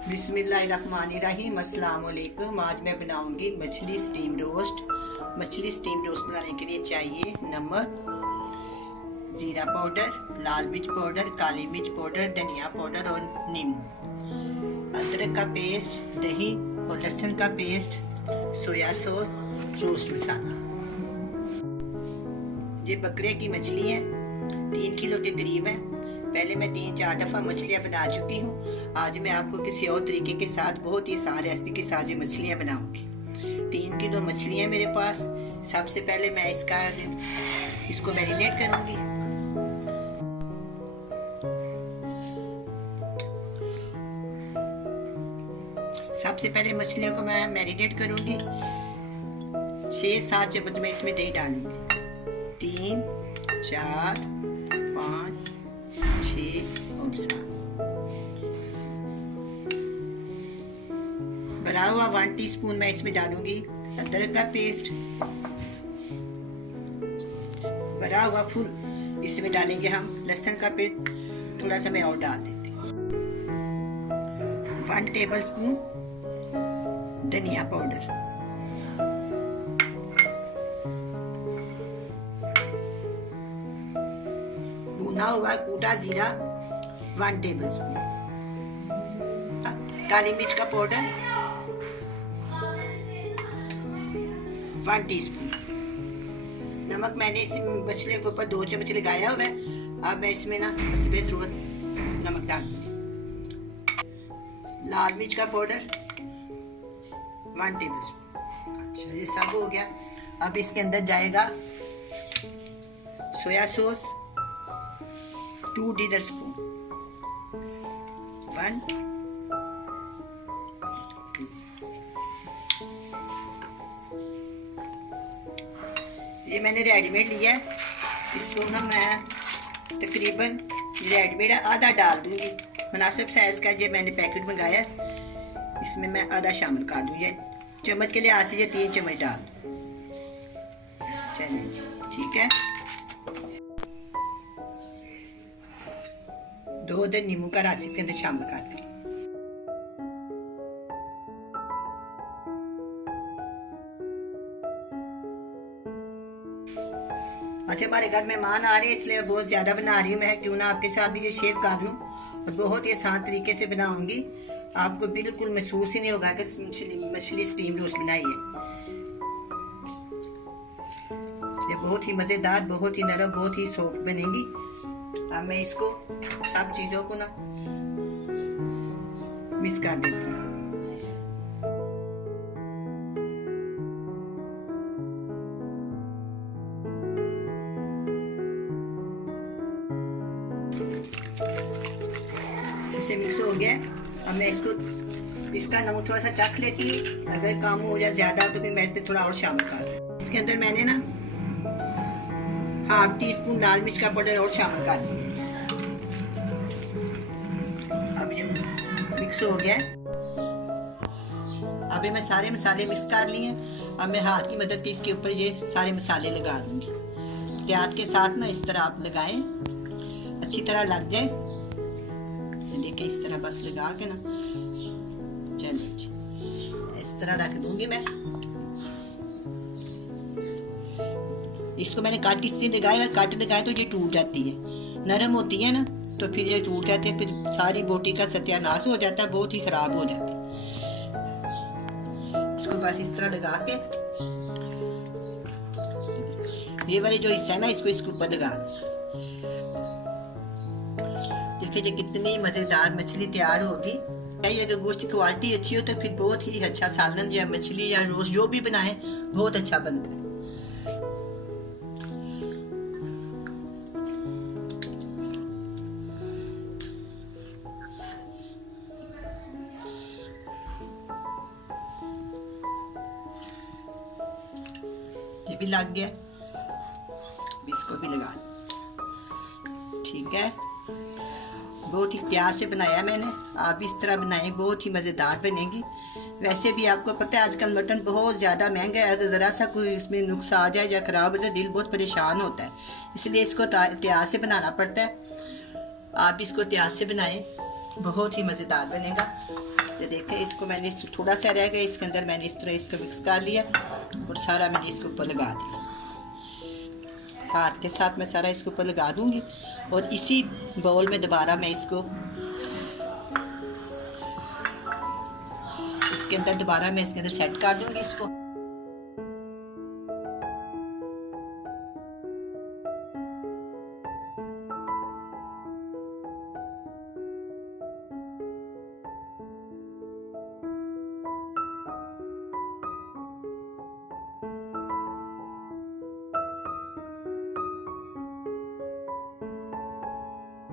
बिस्मिल्लाहिर्रहमानिर्रहीम। अस्सलाम वालेकुम। आज मैं बनाऊंगी मछली स्टीम रोस्ट। मछली स्टीम रोस्ट बनाने के लिए चाहिए नमक, जीरा पाउडर, लाल मिर्च पाउडर, काली मिर्च पाउडर, धनिया पाउडर और नींबू, अदरक का पेस्ट, दही और लहसुन का पेस्ट, सोया सॉस, रोस्ट मसाला। ये बकरे की मछली है, 3 किलो के करीब है। पहले मैं 3-4 दफ़ा मछलियाँ बना चुकी हूँ। आज मैं आपको किसी और तरीके के साथ, बहुत ही आसान रेसिपी के साथ ये मछलियाँ बनाऊंगी। 3 किलो मछलियाँ मेरे पास। सबसे पहले मैं इसको मैरिनेट करूंगी। सबसे पहले मछलियों को मैं मैरिनेट करूंगी। 6-7 चम्मच मैं इसमें दही डालूंगी। 3, 4, 5, 6 और 7। भरा हुआ 1 टीस्पून मैं इसमें डालूंगी अदरक का पेस्ट। भरा हुआ फुल इसमें डालेंगे हम लहसुन का पेस्ट। थोड़ा सा मैं और डाल देती हूँ। 1 टेबलस्पून धनिया पाउडर, भुना हुआ कूटा जीरा 1 टेबलस्पून, काली मिर्च का पाउडर 1 टीस्पून, नमक मैंने इस मछली के ऊपर 2 चम्मच लगाया हुआ है। अब मैं इसमें ना बेजरूरत नमक डाल दूंगी। लाल मिर्च का पाउडर 1 टेबलस्पून। अच्छा, ये सब हो गया। अब इसके अंदर जाएगा सोया सॉस 2 टीस्पून स्पून, 1, 2। ये मैंने रेडीमेड लिया है। इसको ना मैं तकरीबन रेडीमेड आधा डाल दूंगी। मुनासिब साइज का ये मैंने पैकेट मंगाया, इसमें मैं आधा शामिल कर दूंगी। चम्मच के लिए आज से 3 चम्मच डाल। चलिए ठीक है। 2 नींबू का रस इसके अंदर शामिल कर दें। अच्छा, हमारे घर मेहमान आ रहे हैं इसलिए बहुत ज़्यादा बना रही हूँ मैं। क्यों ना आपके साथ भी ये शेयर कर लूँ। और बहुत ही आसान तरीके से बनाऊंगी। आपको बिल्कुल महसूस ही नहीं होगा कि मछली स्टीम रोस्ट बनाई है। ये बहुत ही मज़ेदार, बहुत ही नरम, बहुत ही सॉफ्ट बनेगी। अब मैं इसको सब चीज़ों को ना मिक्स कर देती हूँ। इसे मिक्स हो गया। अब मैं इसका नमक थोड़ा सा चख लेती हूँ। अगर कम हो जाए ज़्यादा तो फिर मैं इस पर थोड़ा और शामिल कर। इसके अंदर मैंने ना 1/2 टीस्पून लाल मिर्च का पाउडर और शामिल कर दिया। अब ये मिक्स हो गया। अभी मैं सारे मसाले मिक्स कर लिए। अब मैं हाथ की मदद से इसके ऊपर ये सारे मसाले लगा दूंगी। हाथ के साथ ना इस तरह आप लगाएं, अच्छी तरह लग जाए। देखिए इस तरह बस लगा के ना, चलिए इस तरह रख दूंगी मैं। इसको मैंने काट इसलिए लगाया, काट लगाए तो ये टूट जाती है। नरम होती है ना तो फिर ये टूट जाती है। फिर सारी बोटी का सत्यानाश हो जाता है, बहुत ही खराब हो जाती है। इसको बस इस तरह लगा के ये वाले जो हिस्सा है ना इसके ऊपर लगा दें। देखिए कितनी मज़ेदार मछली तैयार होगी। अगर गोश्त की क्वालिटी अच्छी हो तो फिर बहुत ही अच्छा सालन या मछली या रोस्ट जो भी बनाए बहुत अच्छा बनता है। ये भी लग गया, इसको भी लगा। ठीक है, बहुत ही प्यार से बनाया मैंने। आप इस तरह बनाएं, बहुत ही मज़ेदार बनेगी। वैसे भी आपको पता है आजकल मटन बहुत ज़्यादा महंगा है। अगर ज़रा सा कोई इसमें नुक्स आ जाए या ख़राब हो जाए दिल बहुत परेशान होता है। इसलिए इसको त्याग से बनाना पड़ता है। आप इसको त्याग से बनाएं। बहुत ही मज़ेदार बनेगा। तो देखें, इसको मैंने थोड़ा सा रह गया, इसके अंदर मैंने इस तरह इसको मिक्स कर लिया और सारा मैंने इसके ऊपर लगा दिया। हाथ के साथ मैं सारा इसके ऊपर लगा दूंगी और इसी बाउल में दोबारा मैं इसके अंदर सेट कर दूंगी इसको।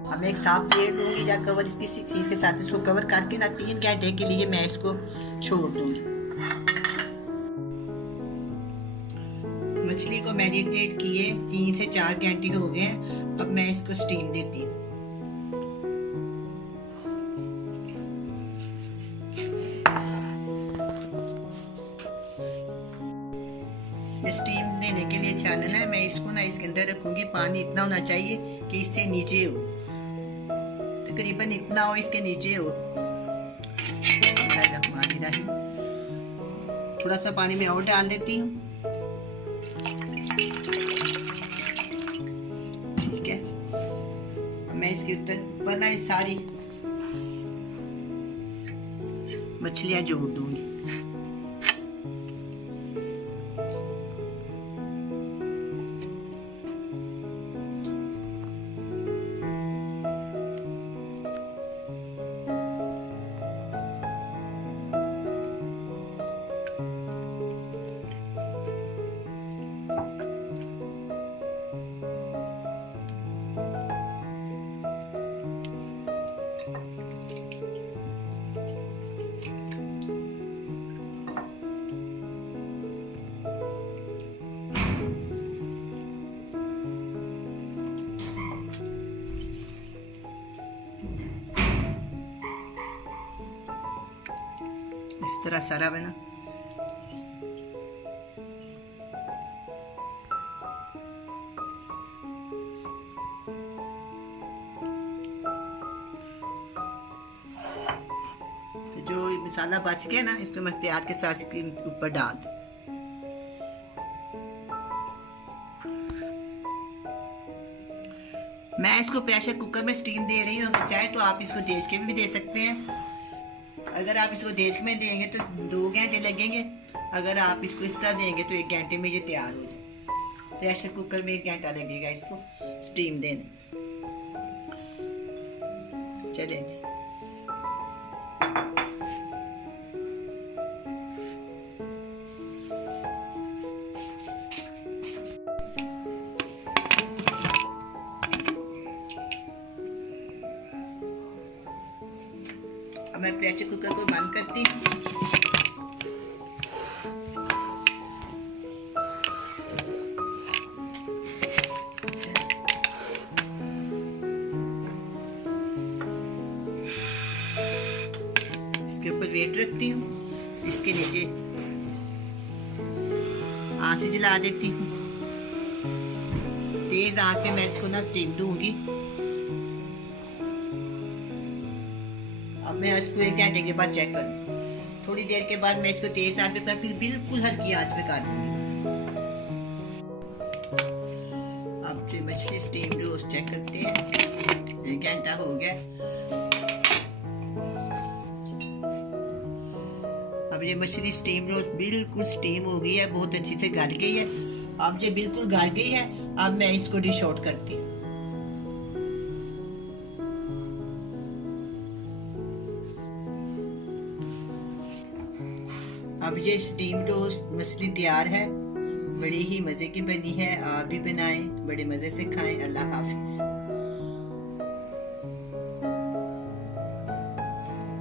अब मैं एक साफ प्लेट लूँगी या कवर इसकी चीज़ के साथ इसको कवर करके ना 3 घंटे के लिए मैं इसको छोड़ दूँगी। मछली को मैरिनेट किए 3 से 4 घंटे हो गए हैं। अब मैं इसको स्टीम देती हूँ। स्टीम देने के लिए छानना है। मैं इसको ना इसके अंदर रखूँगी। पानी इतना होना चाहिए कि इससे नीचे हो, तकरीबन इतना हो इसके नीचे हो। थोड़ा सा पानी में और डाल देती हूँ। ठीक है, मैं इसके ऊपर ना सारी मछलियाँ जोड़ दूंगी। इस तरह सारा बना। जो मसाला बच गया ना, इसको मैं प्याज के साथ इसके ऊपर डाल दूं। मैं इसको प्रेशर कुकर में स्टीम दे रही हूँ। चाहे तो आप इसको देश के भी दे सकते हैं। अगर आप इसको देश में देंगे तो 2 घंटे लगेंगे। अगर आप इसको इस तरह देंगे तो 1 घंटे में ये तैयार हो जाए। प्रेशर कुकर में 1 घंटा लगेगा इसको स्टीम देने। चलें जी, अब मैं प्रेशर कुकर को बंद करती हूँ। इसके ऊपर वेट रखती हूँ। इसके नीचे आंच जला देती हूँ। तेज आंच पे मैं इसको ना स्टीम दूंगी। अब मैं इसको 1 घंटे के बाद चेक करूँ। थोड़ी देर के बाद मैं इसको तेज आंच पे फिर बिल्कुल हल्की आंच पे कर दूंगी। अब जो मछली स्टीम रोस्ट चेक करते हैं। 1 घंटा हो गया। अब ये मछली स्टीम रोस्ट बिल्कुल स्टीम हो गई है, बहुत अच्छी से गल गई है। अब ये बिल्कुल गल गई है। अब मैं इसको डिश आउट करती हूँ। अब ये स्टीम रोस्ट मछली तैयार है। बड़ी ही मज़े की बनी है। आप भी बनाएं, बड़े मज़े से खाएं। अल्लाह हाफिज़।